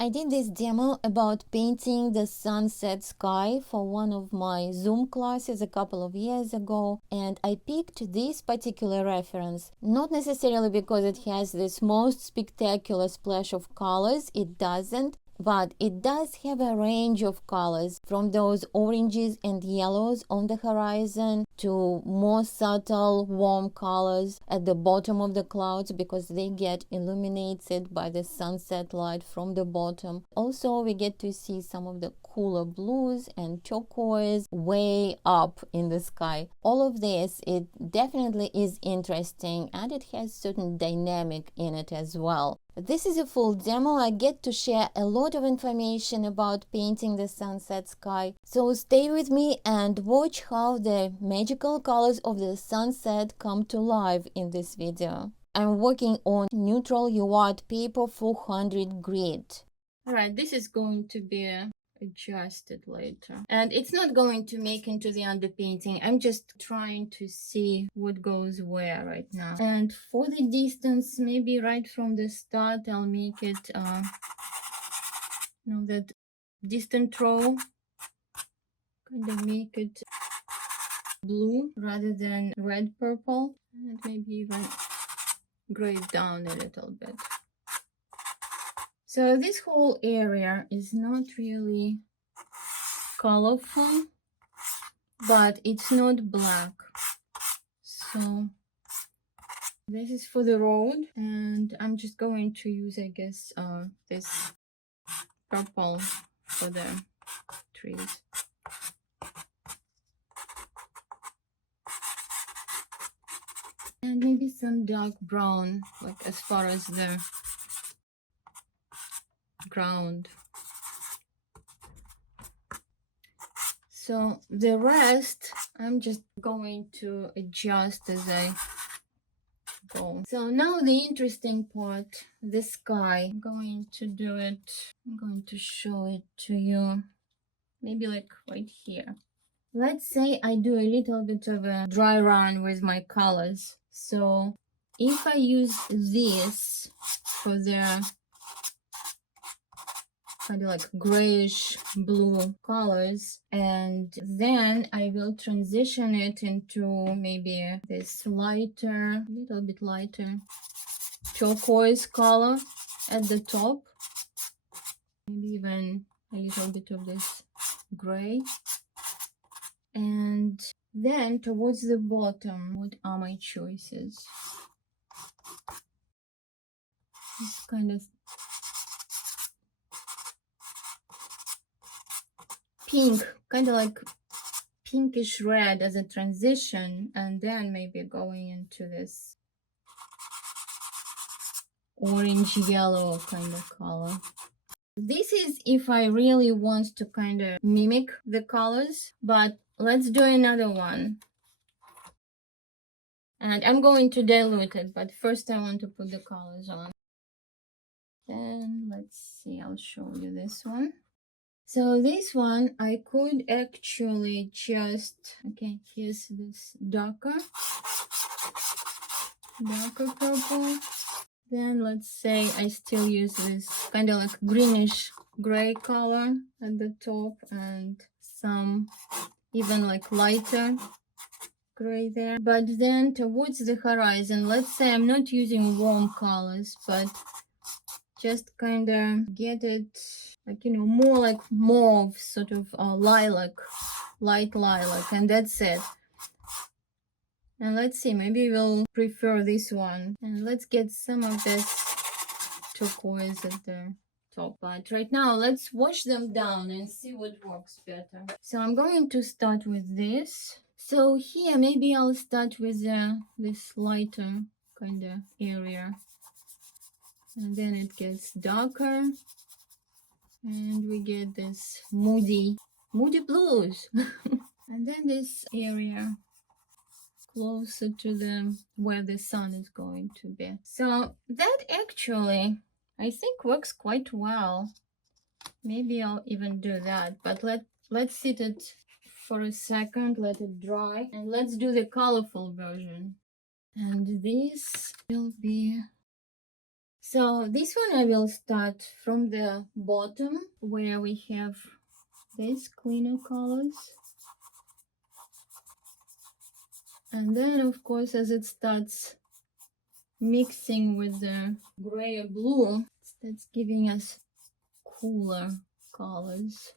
I did this demo about painting the sunset sky for one of my Zoom classes a couple of years ago, and I picked this particular reference, not necessarily because it has this most spectacular splash of colors, it doesn't, but it does have a range of colors, from those oranges and yellows on the horizon to more subtle warm colors at the bottom of the clouds because they get illuminated by the sunset light from the bottom. Also, we get to see some of the cooler blues and turquoise way up in the sky. All of this, it definitely is interesting, and it has certain dynamic in it as well. This is a full demo. I get to share a lot of information about painting the sunset sky. So stay with me and watch how the magical colors of the sunset come to life in this video. I'm working on neutral UART paper 400 grit. Alright, this is going to be adjusted later, and it's not going to make into the underpainting. I'm just trying to see what goes where right now. And for the distance, maybe right from the start I'll make it that distant row, kind of make it blue rather than red purple, and maybe even gray it down a little bit. So this whole area is not really colorful, but it's not black. So this is for the road, and I'm just going to use, I guess, this purple for the trees. And maybe some dark brown, like as far as the ground. So the rest, I'm just going to adjust as I go. So now the interesting part, the sky. I'm going to do it, I'm going to show it to you, maybe like right here. Let's say I do a little bit of a dry run with my colors. So if I use this for the kind of like grayish blue colors, and then I will transition it into maybe this lighter, a little bit lighter turquoise color at the top, maybe even a little bit of this gray. And then towards the bottom, what are my choices? This kind of pink, kind of like pinkish red as a transition, and then maybe going into this orange yellow kind of color. This is if I really want to kind of mimic the colors, but let's do another one. And I'm going to dilute it, but first I want to put the colors on. Then let's see, I'll show you this one. So this one I could actually just, okay, here's this darker purple. Then let's say I still use this kind of like greenish gray color at the top, and some even like lighter gray there. But then towards the horizon, let's say I'm not using warm colors, but just kind of get it like, you know, more like mauve, sort of lilac, light lilac, and that's it. And let's see, maybe we'll prefer this one, and let's get some of this turquoise at the top. But right now let's wash them down and see what works better. So I'm going to start with this. So here maybe I'll start with this lighter kind of area, and then it gets darker, and we get this moody blues. And then this area closer to the where the sun is going to be. So that actually I think works quite well. Maybe I'll even do that, but let's sit it for a second, let it dry, and let's do the colorful version. And this will be So this one I will start from the bottom where we have these cleaner colors. And then of course as it starts mixing with the gray or blue, it starts giving us cooler colors.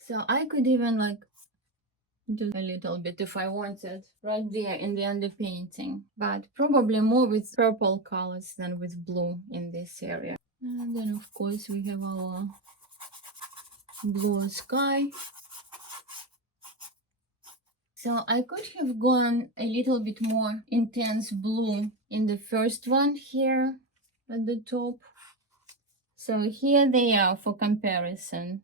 So I could even like do a little bit if I wanted right there in the underpainting, but probably more with purple colors than with blue in this area. And then of course we have our blue sky. So I could have gone a little bit more intense blue in the first one here at the top. So here they are for comparison.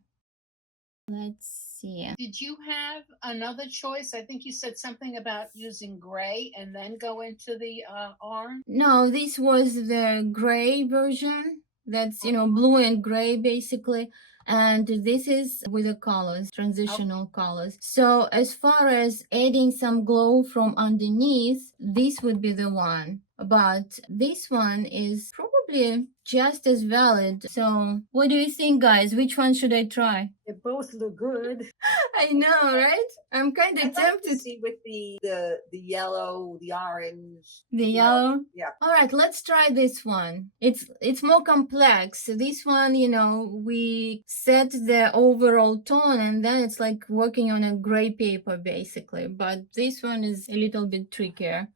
Let's see. Did you have another choice? I think you said something about using gray and then go into the orange. No, this was the gray version. That's, blue and gray basically. And this is with the colors, transitional colors. So as far as adding some glow from underneath, this would be the one. But this one is probably just as valid. So what do you think, guys? Which one should I try? They both look good. I know, right? I'm kind of I'd like to tempted. see with the yellow, the orange. The yellow? Yeah. All right, let's try this one. It's more complex. This one, we set the overall tone and then it's like working on a gray paper basically. But this one is a little bit trickier.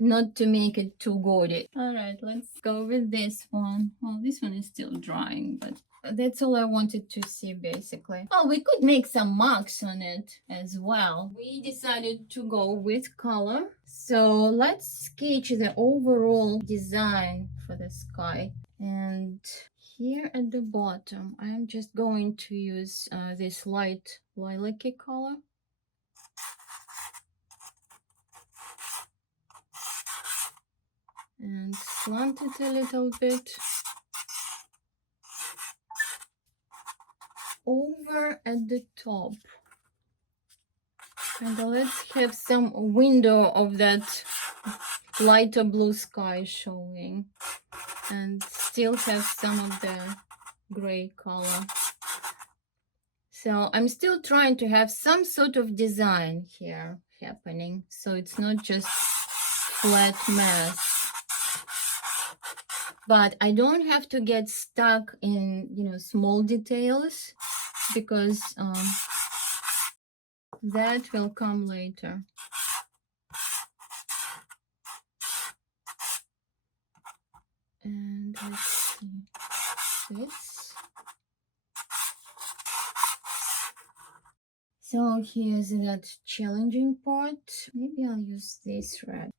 Not to make it too gaudy. All right, let's go with this one. Well, this one is still drying, but that's all I wanted to see basically. Oh, we could make some marks on it as well. We decided to go with color. So let's sketch the overall design for the sky. And here at the bottom, I'm just going to use this light lilac-y color. And slant it a little bit over at the top, and let's have some window of that lighter blue sky showing and still have some of the gray color. So I'm still trying to have some sort of design here happening, so it's not just flat mass. But I don't have to get stuck in, small details because that will come later. And let's see this. So here's that challenging part. Maybe I'll use this red.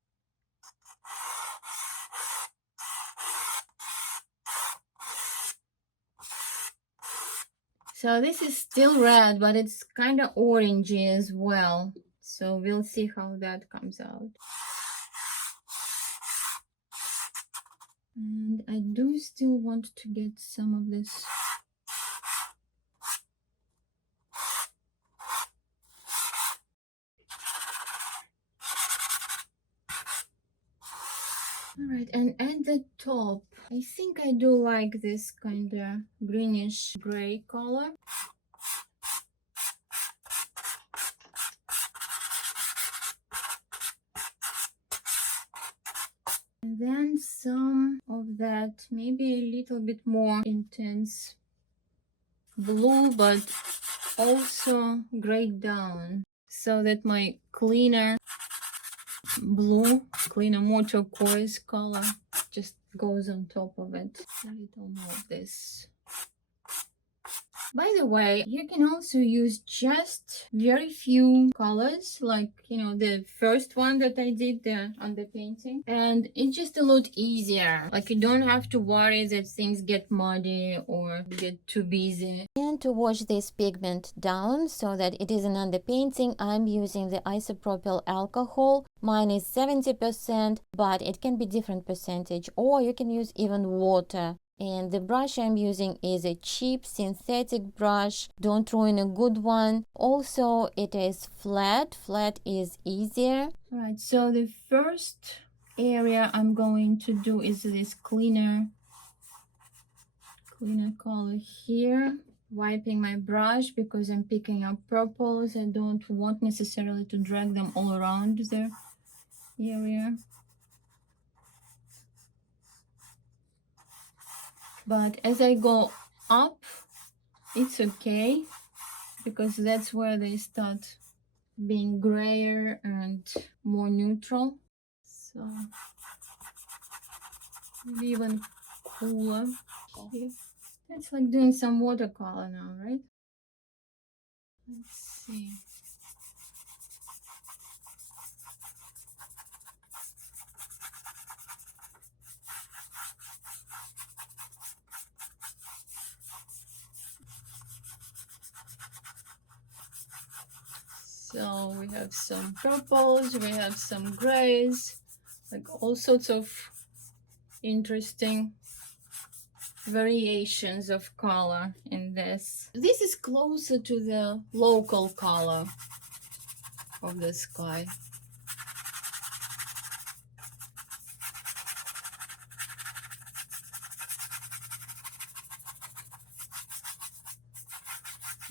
So this is still red, but it's kind of orangey as well. So we'll see how that comes out. And I do still want to get some of this. All right, and at the top, I think I do like this kind of greenish gray color. And then some of that, maybe a little bit more intense blue, but also grayed down, so that my cleaner blue, cleaner more turquoise color just goes on top of it. A little more of this. By the way, you can also use just very few colors, like, the first one that I did, the underpainting, and it's just a lot easier. Like, you don't have to worry that things get muddy or get too busy. And to wash this pigment down so that it is an underpainting, I'm using the isopropyl alcohol. Mine is 70%, but it can be different percentage, or you can use even water. And the brush I'm using is a cheap synthetic brush. Don't ruin a good one. Also, it is flat. Flat is easier. All right, so the first area I'm going to do is this cleaner color here. Wiping my brush because I'm picking up purples. I don't want necessarily to drag them all around the area. But as I go up, it's okay because that's where they start being grayer and more neutral. So maybe even cooler here. It's like doing some watercolor now, right? Let's see. So we have some purples, we have some grays, like all sorts of interesting variations of color in this. This is closer to the local color of the sky.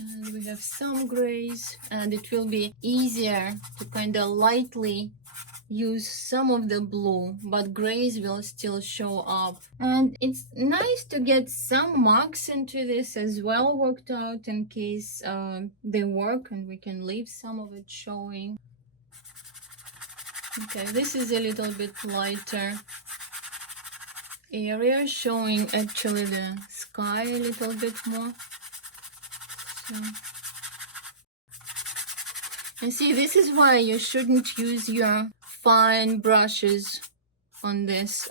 And we have some grays, and it will be easier to kind of lightly use some of the blue, but grays will still show up. And it's nice to get some marks into this as well worked out in case they work, and we can leave some of it showing. Okay, this is a little bit lighter area showing actually the sky a little bit more. So. And see, this is why you shouldn't use your fine brushes on this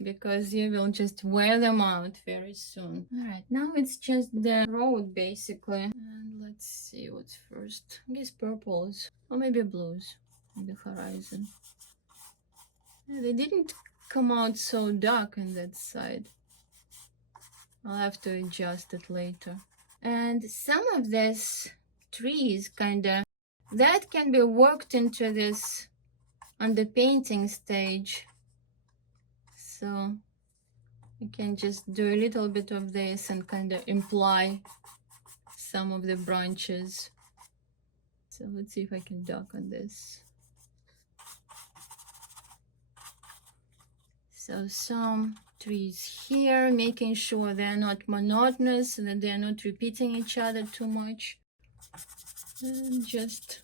because you will just wear them out very soon. All right, now it's just the road basically. And let's see what's first. I guess purples or maybe blues on the horizon. Yeah, they didn't come out so dark on that side. I'll have to adjust it later. And some of this trees kinda, that can be worked into this underpainting stage. So I can just do a little bit of this and kind of imply some of the branches. So let's see if I can darken this. So some trees here, making sure they're not monotonous and that they're not repeating each other too much. And just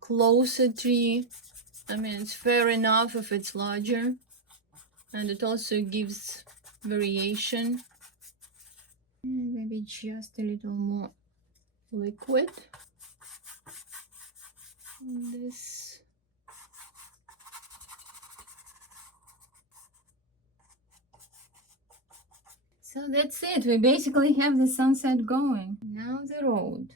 closer tree. I mean, it's fair enough if it's larger. And it also gives variation. And maybe just a little more liquid on this. So that's it. We basically have the sunset going. Now the road.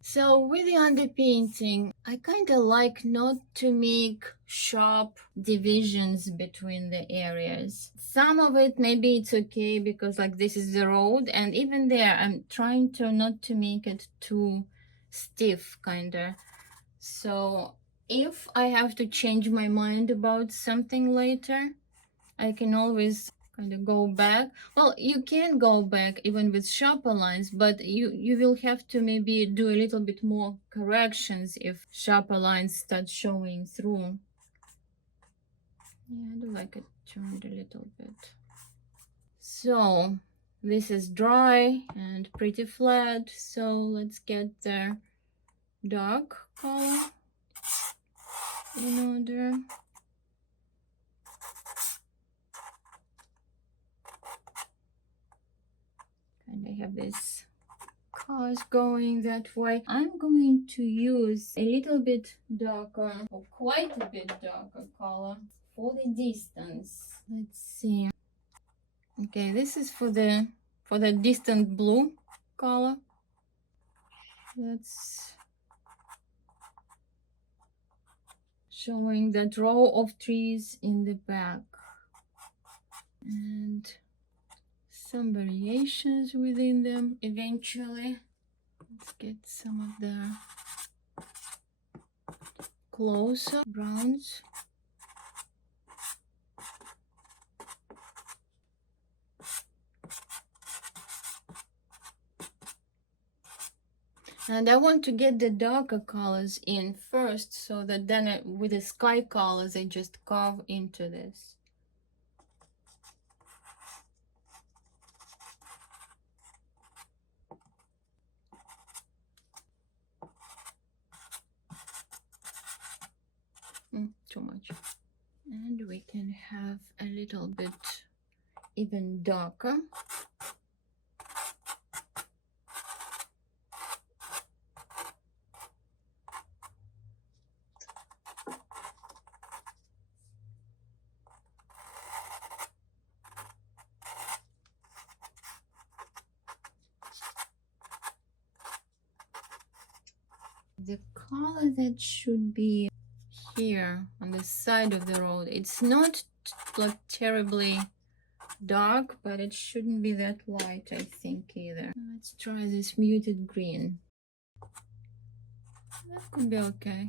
So with the underpainting, I kind of like not to make sharp divisions between the areas. Some of it, maybe it's okay because like this is the road, and even there, I'm trying to not to make it too stiff kind of. So if I have to change my mind about something later, I can always kind of go back. Well, you can go back even with sharper lines, but you will have to maybe do a little bit more corrections if sharper lines start showing through. Yeah, I do like it turned a little bit. So this is dry and pretty flat, so let's get the dark color in order. And I have this cars going that way. I'm going to use a little bit darker or quite a bit darker color for the distance. Let's see. Okay, this is for the distant blue color. Let's showing that row of trees in the back. And some variations within them eventually. Let's get some of the closer browns. And I want to get the darker colors in first, so that then with the sky colors I just carve into this. Too much. And we can have a little bit even darker. The color that should be here on the side of the road, it's not like terribly dark, but it shouldn't be that light, I think, either. Let's try this muted green. That could be okay.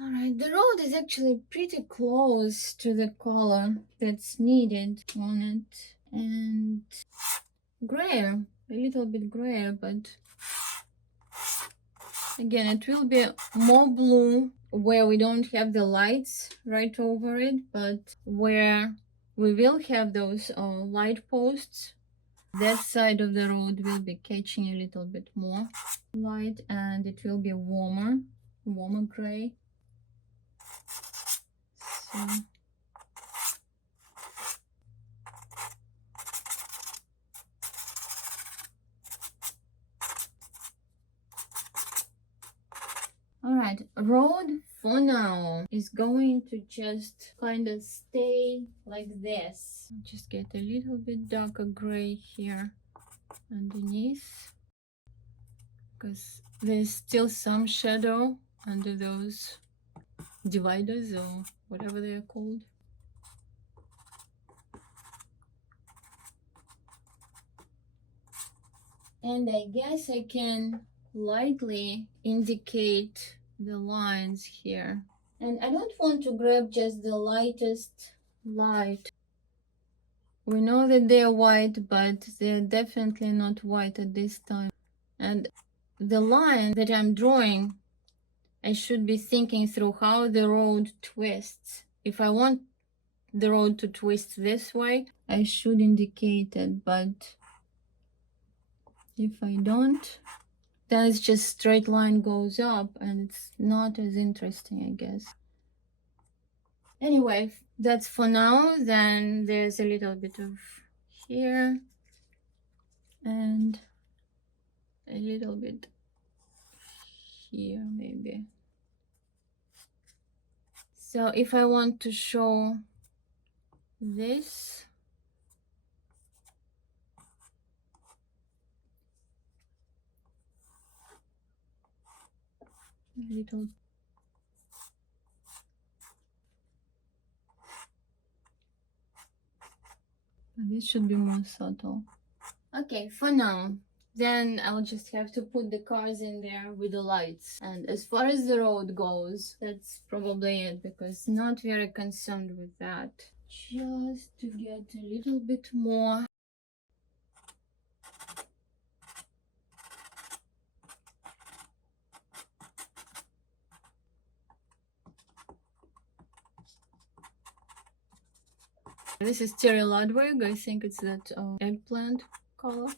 All right, the road is actually pretty close to the color that's needed on it, and grayer, a little bit grayer, but again, it will be more blue where we don't have the lights right over it, but where we will have those light posts, that side of the road will be catching a little bit more light, and it will be warmer gray. So all right, road for now is going to just kind of stay like this. Just get a little bit darker gray here underneath, because there's still some shadow under those dividers or whatever they are called. And I guess I can lightly indicate the lines here. And I don't want to grab just the lightest light. We know that they're white, but they're definitely not white at this time. And the line that I'm drawing, I should be thinking through how the road twists. If I want the road to twist this way, I should indicate it, but if I don't, then it's just straight line goes up and it's not as interesting, I guess. Anyway, that's for now. Then there's a little bit of here and a little bit here maybe. So if I want to show this, a little, this should be more subtle. Okay, for now, then I'll just have to put the cars in there with the lights. And as far as the road goes, that's probably it, because not very concerned with that. Just to get a little bit more. This is Terry Ludwig. I think it's that eggplant color.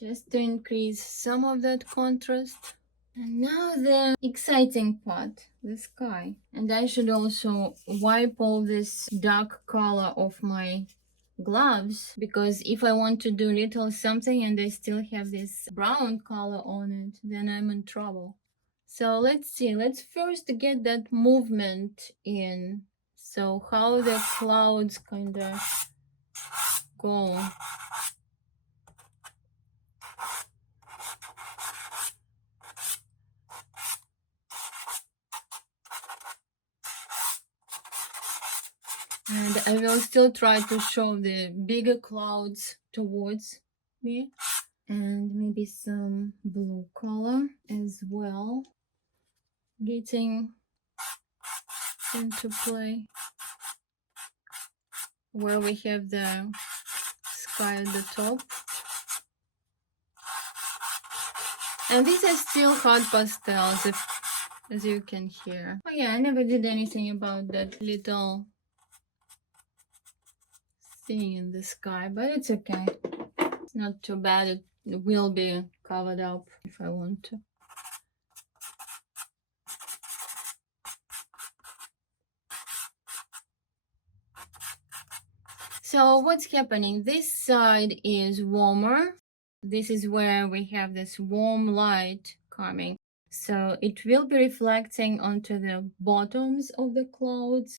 Just to increase some of that contrast. And now the exciting part, the sky. And I should also wipe all this dark color off my gloves, because if I want to do little something and I still have this brown color on it, then I'm in trouble. So let's see, let's first get that movement in So how the clouds kind of go. And I will still try to show the bigger clouds towards me. And maybe some blue color as well, getting into play, where we have the sky at the top. And these are still hot pastels, as you can hear. Oh yeah, I never did anything about that little thing in the sky, but it's okay. It's not too bad. It will be covered up if I want to. So what's happening? This side is warmer. This is where we have this warm light coming. So it will be reflecting onto the bottoms of the clouds.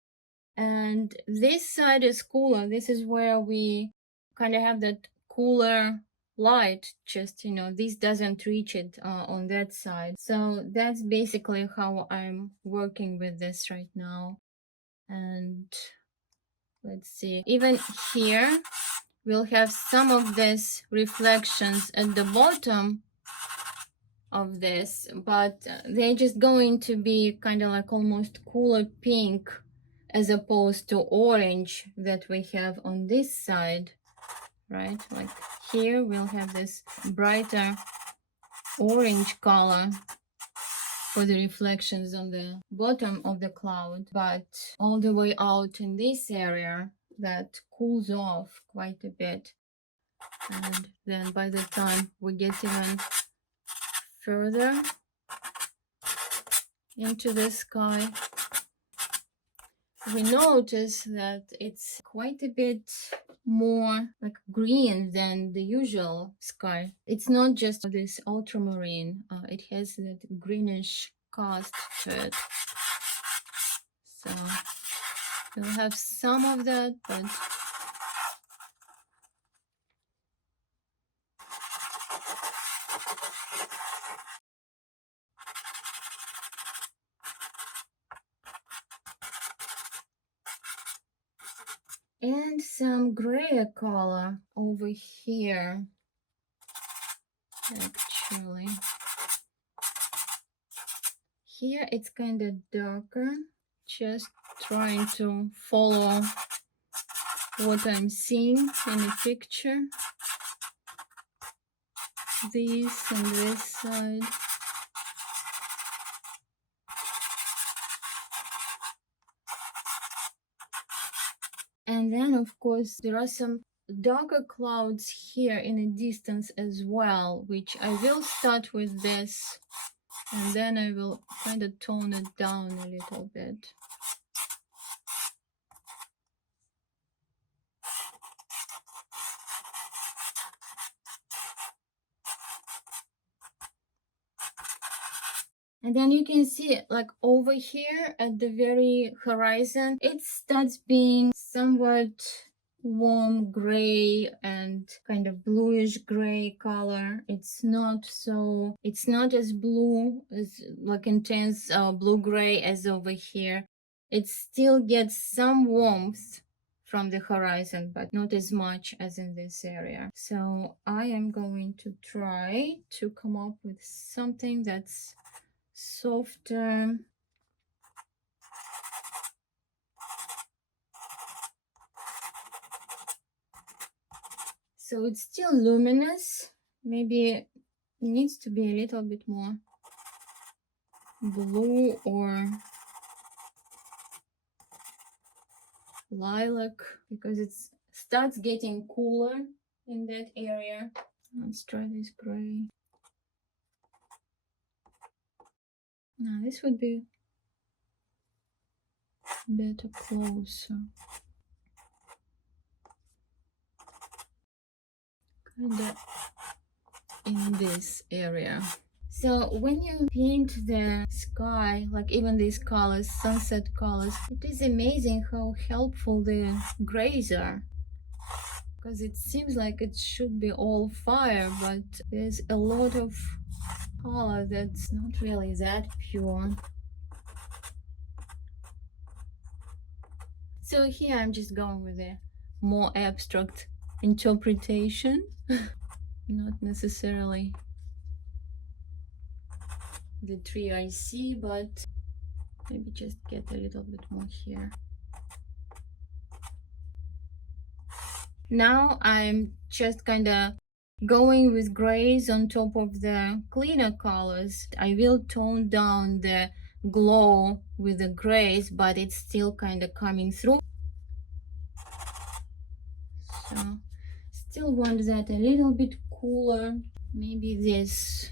And this side is cooler. This is where we kind of have that cooler light. Just, this doesn't reach it on that side. So that's basically how I'm working with this right now. And let's see, even here we'll have some of these reflections at the bottom of this, but they're just going to be kind of like almost cooler pink as opposed to orange that we have on this side, right? Like here we'll have this brighter orange color for the reflections on the bottom of the cloud, but all the way out in this area that cools off quite a bit. And then by the time we get even further into the sky, we notice that it's quite a bit more like green than the usual sky. It's not just this ultramarine, it has that greenish cast to it. So we'll have some of that, but and some gray color over here, actually. Here it's kind of darker, just trying to follow what I'm seeing in the picture. This and this side. And then of course there are some darker clouds here in the distance as well, which I will start with this and then I will kind of tone it down a little bit. And then you can see like over here at the very horizon, it starts being somewhat warm gray and kind of bluish gray color. It's not as blue, as like intense blue gray as over here. It still gets some warmth from the horizon, but not as much as in this area. So I am going to try to come up with something that's softer. So it's still luminous. Maybe it needs to be a little bit more blue or lilac because it starts getting cooler in that area. Let's try this gray. Now this would be better closer. Kind of in this area. So when you paint the sky, like even these colors, sunset colors, it is amazing how helpful the grays are. Because it seems like it should be all fire, but there's a lot of color that's not really that pure. So here I'm just going with a more abstract interpretation, not necessarily the tree I see, but maybe just get a little bit more here. Now I'm just kind of going with grays on top of the cleaner colors. I will tone down the glow with the grays, but it's still kind of coming through. So still want that a little bit cooler. Maybe this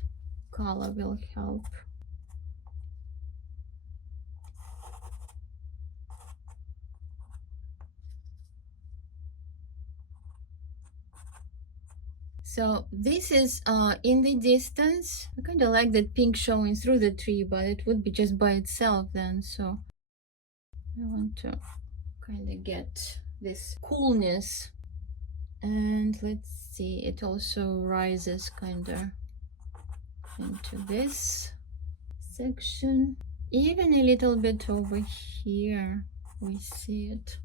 color will help. So this is in the distance. I kind of like that pink showing through the tree, but it would be just by itself then. So I want to kind of get this coolness. And let's see, it also rises kind of into this section. Even a little bit over here, we see it.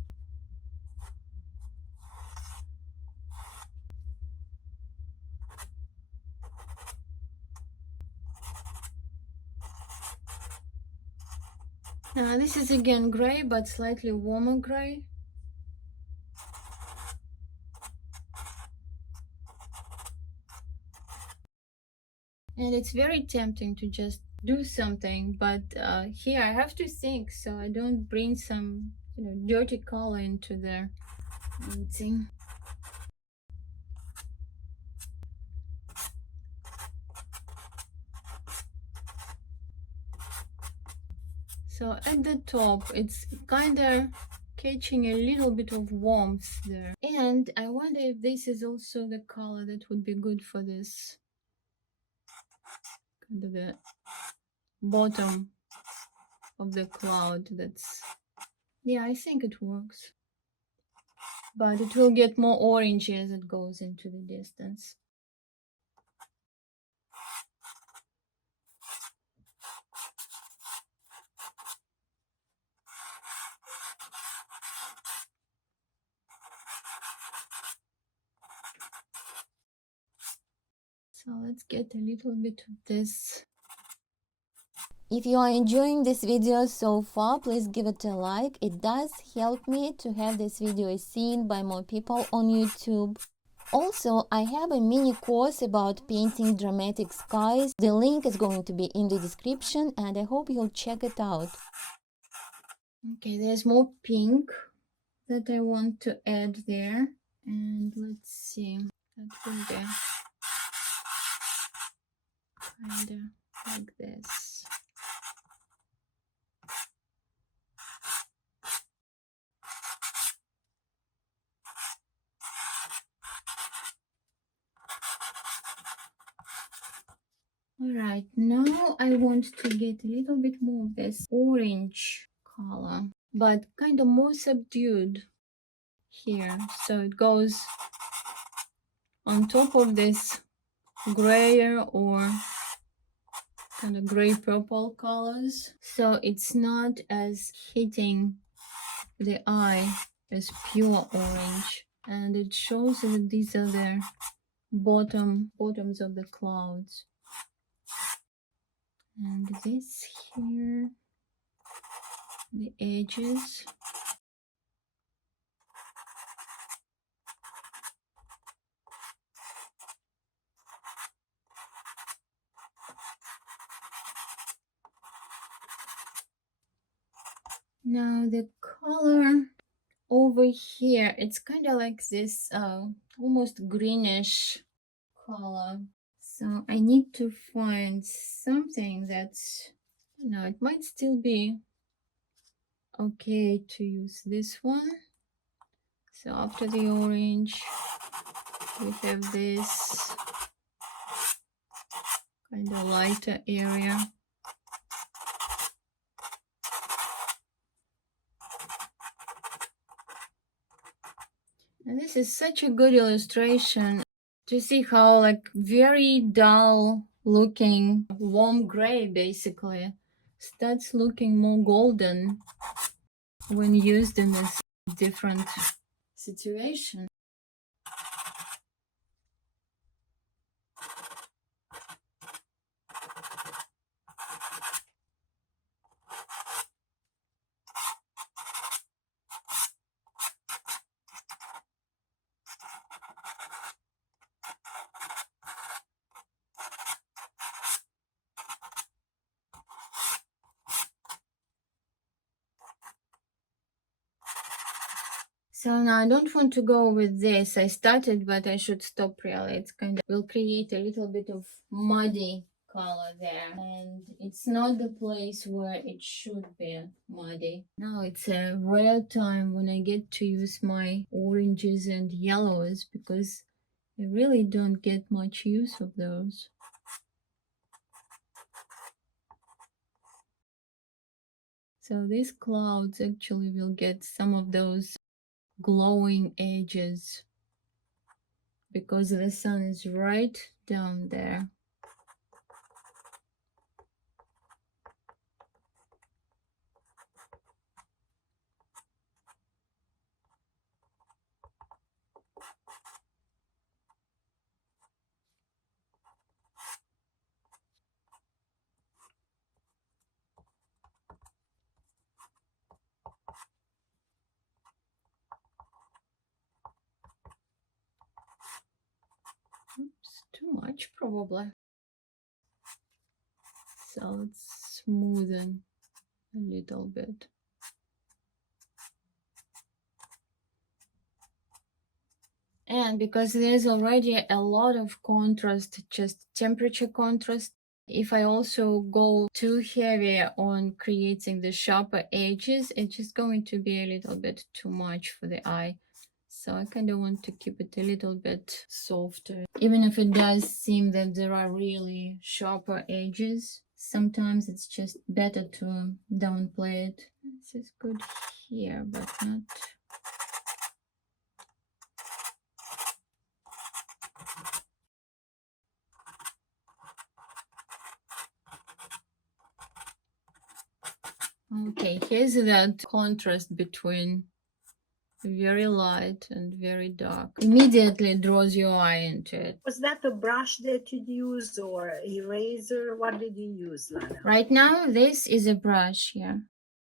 Now this is again gray, but slightly warmer gray. And it's very tempting to just do something, but here I have to think so I don't bring some dirty color into the painting. So at the top it's kind of catching a little bit of warmth there, and I wonder if this is also the color that would be good for this kind of the bottom of the cloud. That's, yeah, I think it works, but it will get more orange as it goes into the distance. So let's get a little bit of this. If you are enjoying this video so far, please give it a like. It does help me to have this video seen by more people on YouTube. Also, I have a mini course about painting dramatic skies. The link is going to be in the description, and I hope you'll check it out. Okay, there's more pink that I want to add there. And let's see, that will be kind of like this. Alright, now I want to get a little bit more of this orange color, but kind of more subdued here. So it goes on top of this grayer or kind of gray purple colors. So it's not as hitting the eye as pure orange. And it shows that these are the bottoms of the clouds. And this here, the edges. Now the color over here, it's kind of like this almost greenish color. So I need to find something that's, it might still be okay to use this one. So after the orange, we have this kind the lighter area. And this is such a good illustration to see how like very dull looking warm gray basically starts looking more golden when used in this different situation. So now I don't want to go with this. I started, but I should stop really. It's kind of will create a little bit of muddy color there. And it's not the place where it should be muddy. Now it's a rare time when I get to use my oranges and yellows because I really don't get much use of those. So these clouds actually will get some of those glowing edges because the sun is right down there. Oops, too much probably. So let's smoothen a little bit. And because there's already a lot of contrast, just temperature contrast, if I also go too heavy on creating the sharper edges, it's just going to be a little bit too much for the eye. So I kind of want to keep it a little bit softer. Even if it does seem that there are really sharper edges, sometimes it's just better to downplay it. This is good here, but not... Okay, here's that contrast between very light and very dark. Immediately draws your eye into it. Was that the brush that you used or eraser? What did you use, Lana? Right now, this is a brush here.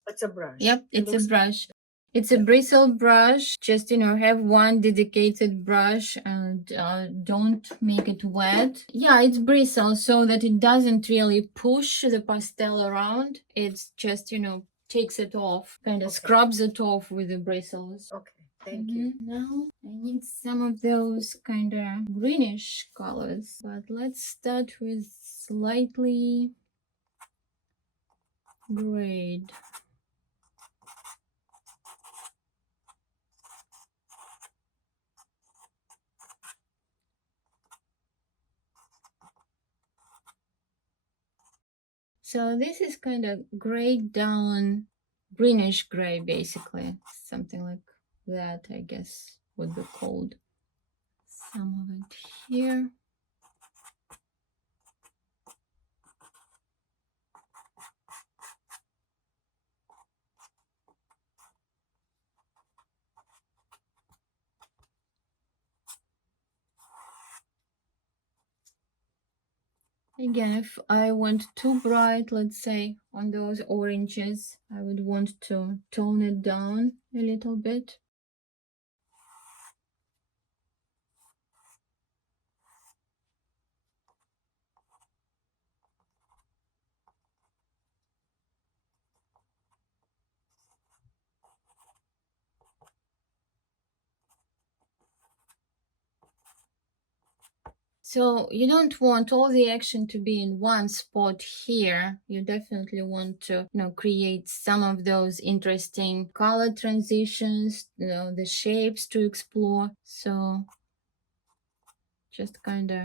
It's a brush. Yep, it's a brush. It's a bristle brush. Just, have one dedicated brush and don't make it wet. Yeah, it's bristle so that it doesn't really push the pastel around. It's just, takes it off, kind of scrubs it off with the bristles. Okay, thank you. Now I need some of those kind of greenish colors, but let's start with slightly grayed. So this is kind of grayed down, greenish gray, basically. Something like that, I guess, would be called. Some of it here. Again, if I went too bright, let's say, on those oranges, I would want to tone it down a little bit. So you don't want all the action to be in one spot here. You definitely want to, create some of those interesting color transitions, the shapes to explore. So just kind of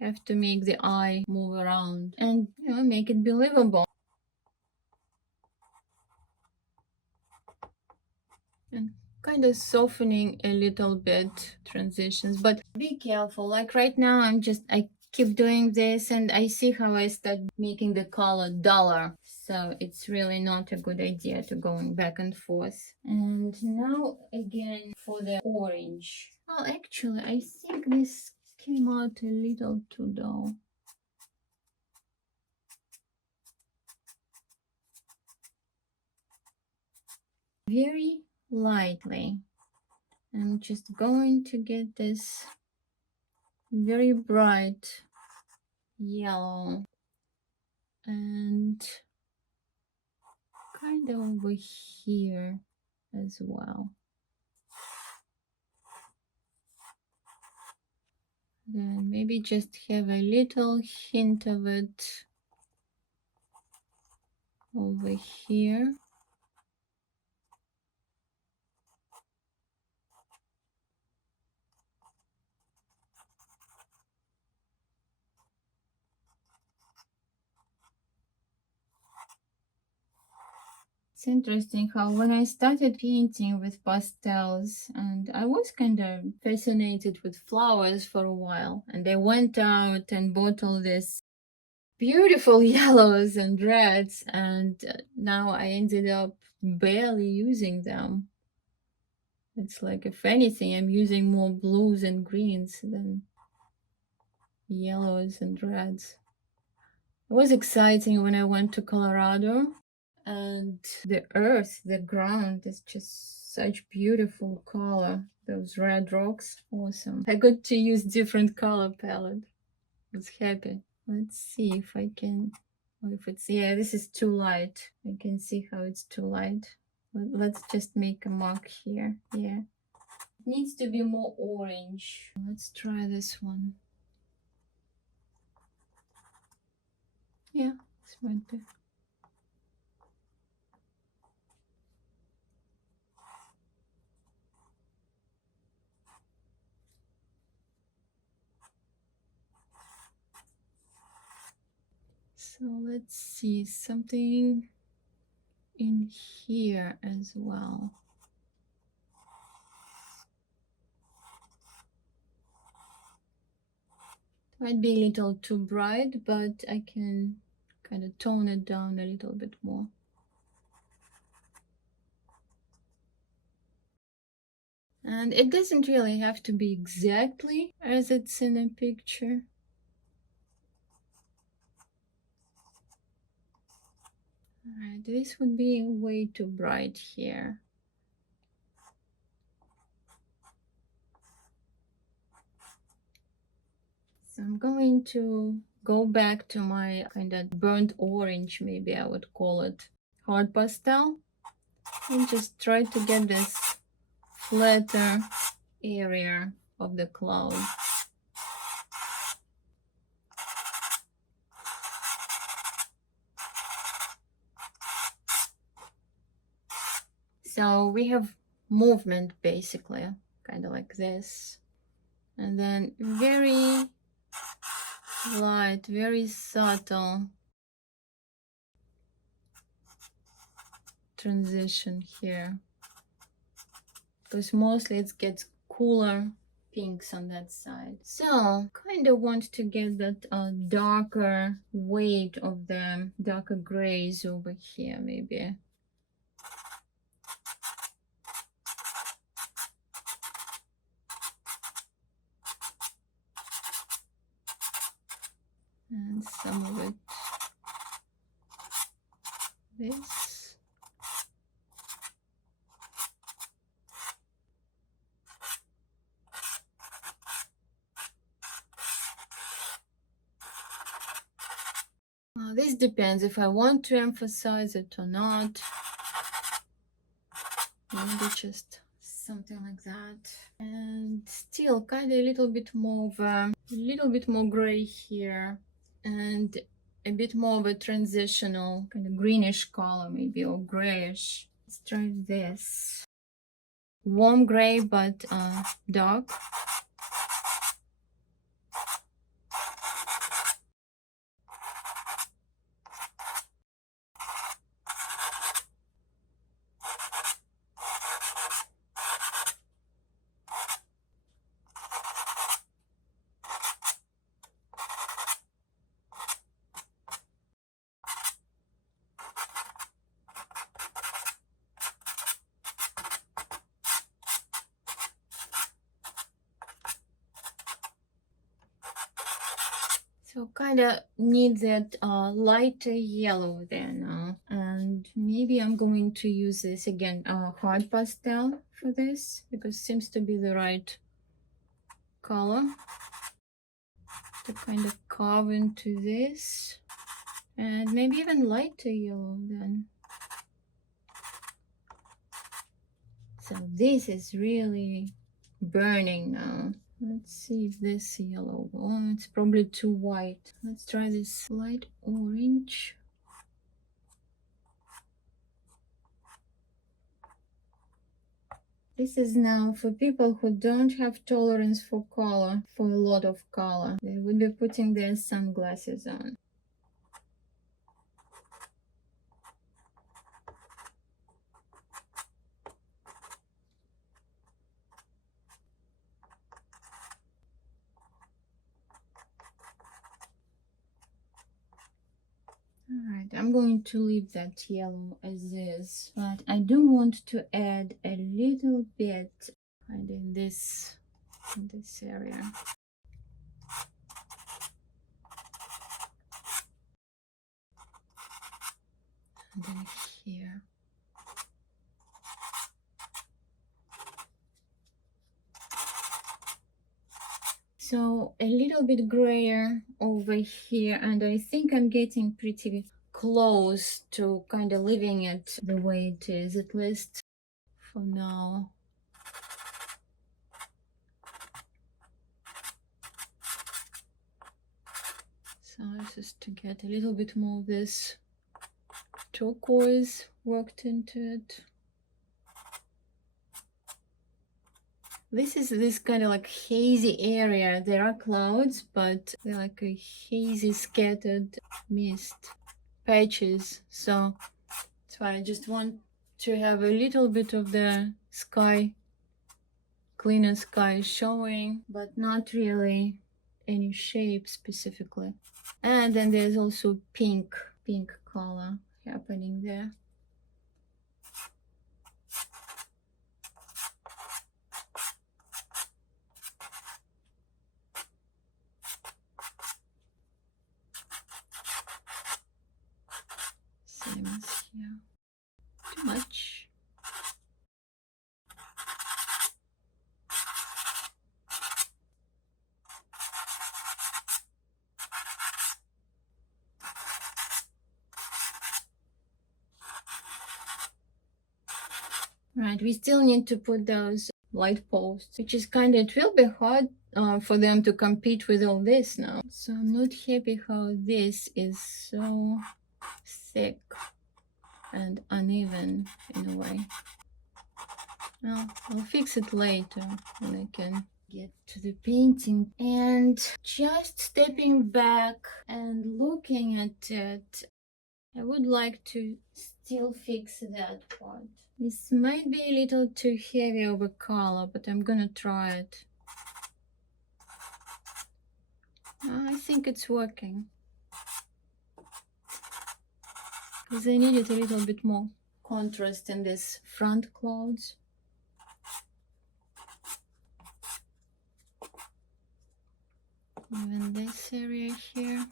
Have to make the eye move around and, you know, make it believable. And kind of softening a little bit transitions, but be careful. Like right now, I keep doing this and I see how I start making the color duller. So it's really not a good idea to going back and forth. And now again for the orange. Well, actually, I think this came out a little too dull. Very lightly. I'm just going to get this very bright yellow and kind of over here as well. Then maybe just have a little hint of it over here. It's interesting how when I started painting with pastels, and I was kind of fascinated with flowers for a while, and I went out and bought all this beautiful yellows and reds, and now I ended up barely using them. It's like, if anything, I'm using more blues and greens than yellows and reds. It was exciting when I went to Colorado, and the earth, the ground is just such beautiful color. Those red rocks, awesome. I got to use different color palette. I was happy. Let's see if I can, or if it's, yeah, this is too light. I can see how it's too light. Let's just make a mark here. Yeah, it needs to be more orange. Let's try this one. Yeah, this might be. So let's see, something in here as well. Might be a little too bright, but I can kind of tone it down a little bit more. And it doesn't really have to be exactly as it's in a picture. Alright, this would be way too bright here. So I'm going to go back to my kind of burnt orange, maybe I would call it, hard pastel, and just try to get this flatter area of the cloud. So we have movement basically, kind of like this, and then very light, very subtle transition here, because mostly it gets cooler pinks on that side. So kind of want to get that darker weight of the darker grays over here, maybe. And some of it this. This depends if I want to emphasize it or not. Maybe just something like that. And still kind of a little bit more of a little bit more gray here, and a bit more of a transitional kind of greenish color, maybe, or grayish. Let's try this. Warm gray, but dark. So kind of need that lighter yellow there now. And maybe I'm going to use this again, hard pastel for this, because it seems to be the right color to kind of carve into this. And maybe even lighter yellow then. So this is really burning now. Let's see if this yellow, oh, it's probably too white. Let's try this light orange. This is now for people who don't have tolerance for color, for a lot of color. They would be putting their sunglasses on. Alright, I'm going to leave that yellow as is, but I do want to add a little bit kind of in this area. And then here. So a little bit grayer over here, and I think I'm getting pretty close to kind of leaving it the way it is, at least for now. So this is to get a little bit more of this turquoise worked into it. This is this kind of like hazy area. There are clouds, but they're like a hazy scattered mist patches. So that's why I just want to have a little bit of the sky, cleaner sky showing, but not really any shape specifically. And then there's also pink color happening there. Same as here. Too much. Right, we still need to put those light posts, which is kind of, it will be hard for them to compete with all this now. So I'm not happy how this is so thick and uneven in a way. Well, I'll fix it later when I can get to the painting. And just stepping back and looking at it, I would like to still fix that part. This might be a little too heavy of a color, but I'm gonna try it. I think it's working. Because I needed a little bit more contrast in this front clouds. Even this area here.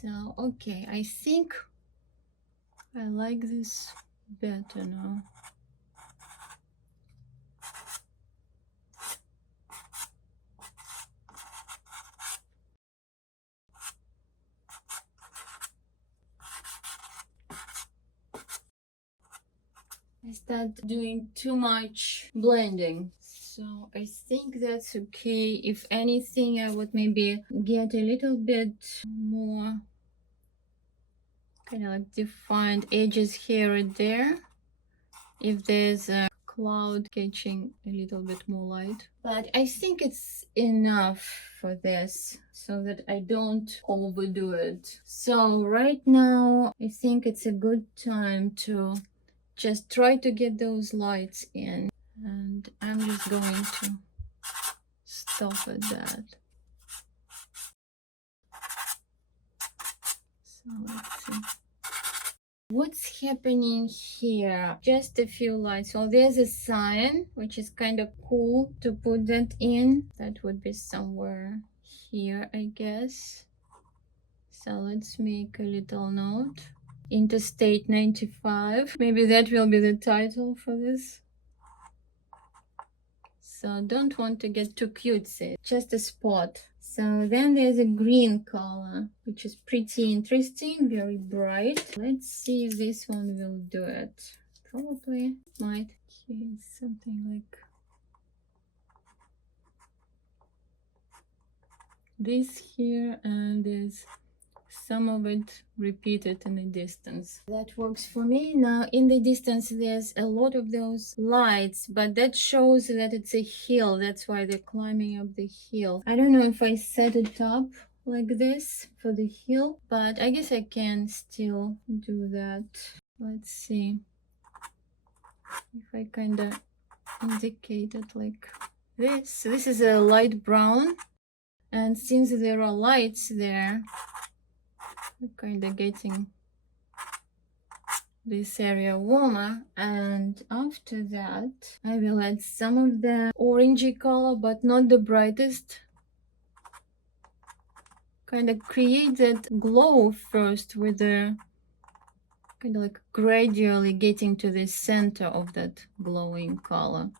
So, okay, I think I like this better now. I start doing too much blending. So I think that's okay. If anything, I would maybe get a little bit more kind of like defined edges here and there. If there's a cloud catching a little bit more light. But I think it's enough for this so that I don't overdo it. So right now, I think it's a good time to just try to get those lights in. And I'm just going to stop at that. So let's see. what's happening here? Just a few lights. So there's a sign, which is kind of cool to put that in. That would be somewhere here, I guess. So let's make a little note. Interstate 95. Maybe that will be the title for this. So don't want to get too cutesy, just a spot. So then there's a green color, which is pretty interesting, very bright. Let's see if this one will do it. Probably might. Okay, something like this here, and there's some of it repeated in the distance. That works for me. Now in the distance there's a lot of those lights, but that shows that it's a hill. That's why they're climbing up the hill. I don't know if I set it up like this for the hill, but I guess I can still do that. Let's see if I kind of indicate it like this. This is a light brown, and since there are lights there, we're kind of getting this area warmer. And after that I will add some of the orangey color, but not the brightest. Kind of create that glow first with the kind of like gradually getting to the center of that glowing color.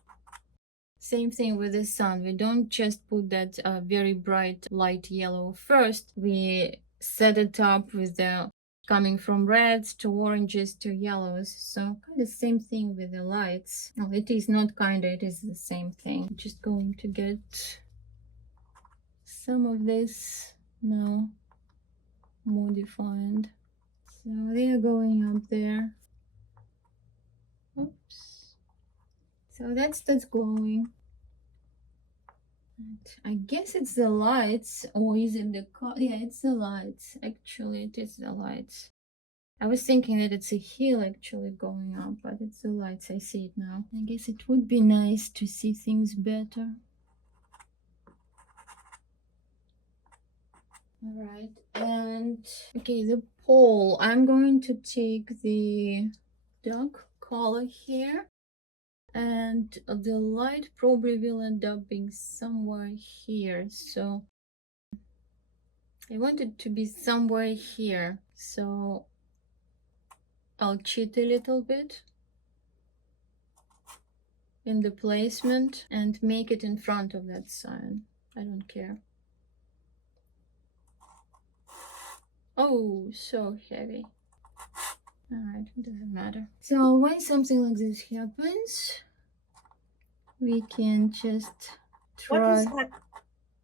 Same thing with the sun. We don't just put that very bright light yellow first. We set it up with the coming from reds to oranges to yellows. So kind of same thing with the lights. No, it is not kind of, it is the same thing. Just going to get some of this now more defined. So they are going up there. Oops. So that's glowing. I guess it's the lights, or is it the car? Yeah, it's the lights. Actually, it is the lights. I was thinking that it's a hill actually going up, but it's the lights. I see it now. I guess it would be nice to see things better. All right, and okay, the pole. I'm going to take the dark color here, and the light probably will end up being somewhere here. So I want it to be somewhere here, so I'll cheat a little bit in the placement and make it in front of that sign. I don't care. Oh, so heavy. Alright, doesn't matter. So when something like this happens, we can just try. What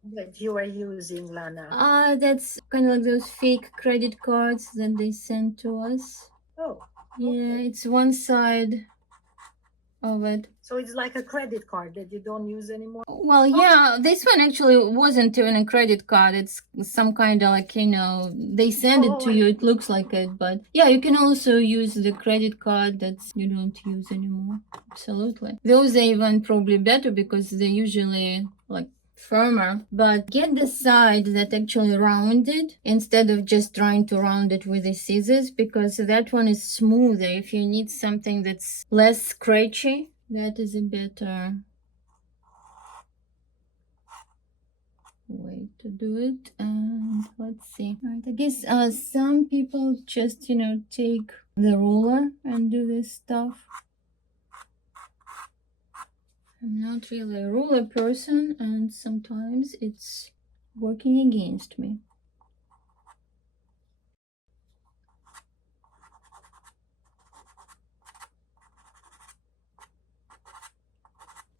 is that you are using, Lana? That's kind of like those fake credit cards that they send to us. Oh, Yeah, okay. it's one side of it. So it's like a credit card that you don't use anymore? Well, yeah, this one actually wasn't even a credit card. It's some kind of like, you know, they send it to you. It looks like it, but yeah, you can also use the credit card that you don't use anymore. Absolutely. Those are even probably better because they're usually like firmer, but get the side that actually rounded instead of just trying to round it with the scissors, because that one is smoother. If you need something that's less scratchy, that is a better way to do it. And let's see. All right, I guess some people just, you know, take the ruler and do this stuff. I'm not really a ruler person, and sometimes it's working against me.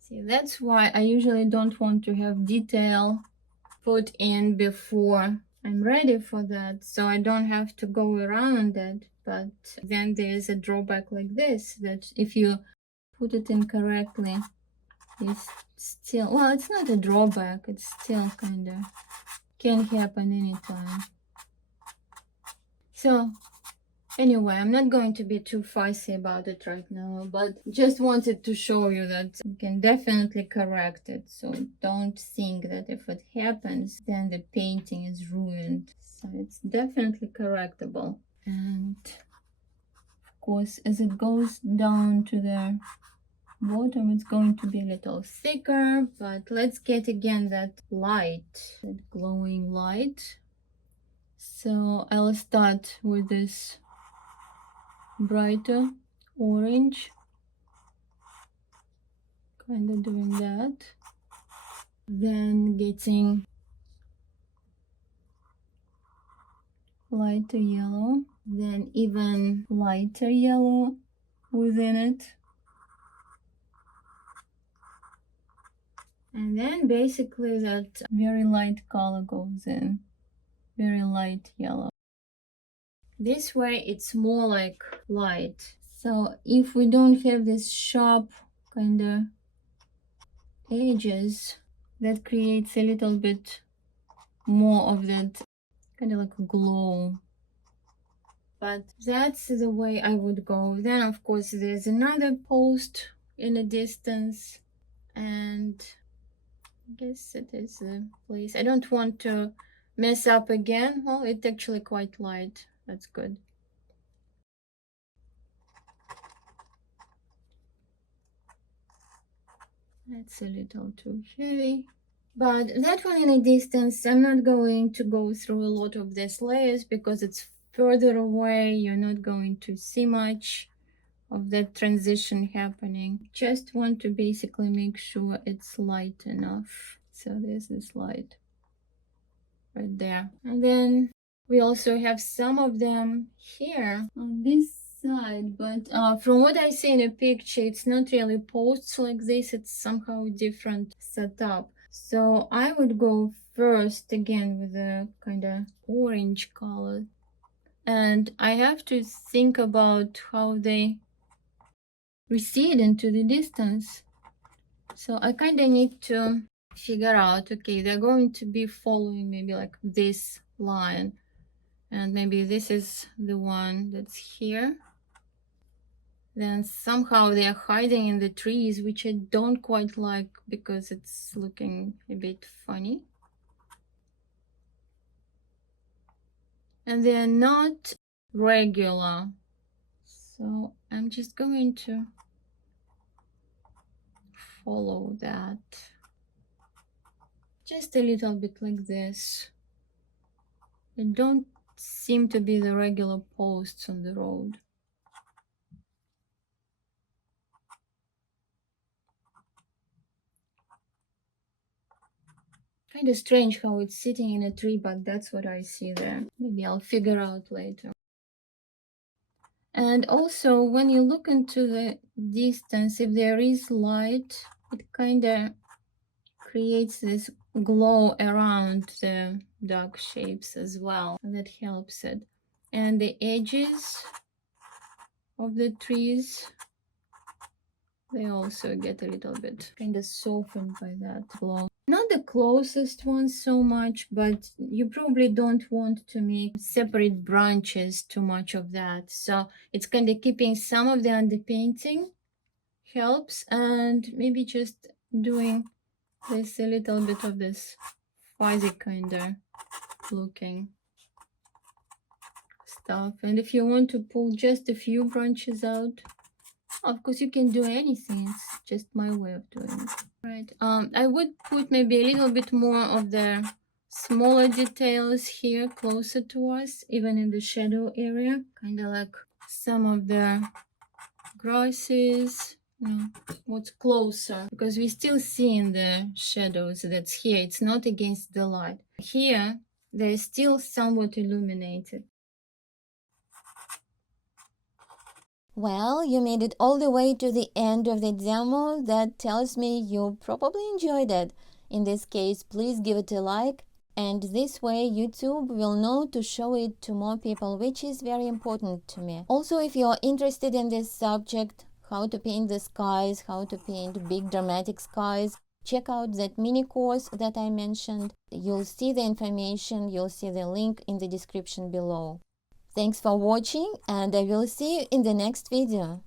See, that's why I usually don't want to have detail put in before I'm ready for that, so I don't have to go around it. But then there's a drawback like this, that if you put it in correctly, it's still, well, it's not a drawback, it's still kind of can happen anytime. So anyway, I'm not going to be too fussy about it right now, but just wanted to show you that you can definitely correct it. So don't think that if it happens, then the painting is ruined. So it's definitely correctable. And Of course, as it goes down to the bottom, it's going to be a little thicker, but let's get again that light, that glowing light. So I'll start with this brighter orange, kind of doing that, then getting lighter yellow, then even lighter yellow within it, and then basically that very light color goes in, very light yellow. This way it's more like light. So if we don't have this sharp kind of edges, that creates a little bit more of that kind of like glow. But that's the way I would go. Then of course there's another post in the distance, and I guess it is the place. I don't want to mess up again. Well, it's actually quite light. That's good. That's a little too heavy. But that one in a distance, I'm not going to go through a lot of these layers because it's further away. You're not going to see much of that transition happening. Just want to basically make sure it's light enough. So there's this light right there. And then we also have some of them here on this side, but from what I see in the picture, it's not really posts like this. It's somehow different setup. So I would go first again with a kind of orange color, and I have to think about how they recede into the distance. So I kind of need to figure out, okay, they're going to be following maybe like this line, and maybe this is the one that's here. Then somehow they are hiding in the trees, which I don't quite like because it's looking a bit funny. And they're not regular. So I'm just going to follow that. Just a little bit like this. They don't seem to be the regular posts on the road. Kind of strange how it's sitting in a tree, but that's what I see there. Maybe I'll figure out later. And also, when you look into the distance, if there is light, it kind of creates this glow around the dark shapes as well. That helps it. And the edges of the trees, they also get a little bit kind of softened by that glow. Not the closest ones so much, but you probably don't want to make separate branches too much of that. So it's kind of keeping some of the underpainting helps, and maybe just doing this a little bit of this fuzzy kind of looking stuff. And if you want to pull just a few branches out, of course you can do anything. It's just my way of doing it. Right. I would put maybe a little bit more of the smaller details here closer to us, even in the shadow area, kind of like some of the grasses. What's closer, because we still see in the shadows that's here. It's not against the light. Here, they're still somewhat illuminated. Well, you made it all the way to the end of the demo. That tells me you probably enjoyed it. In this case, please give it a like, and this way YouTube will know to show it to more people, which is very important to me. Also, if you're interested in this subject, how to paint the skies, how to paint big dramatic skies, check out that mini course that I mentioned. You'll see the information, you'll see the link in the description below. Thanks for watching, and I will see you in the next video.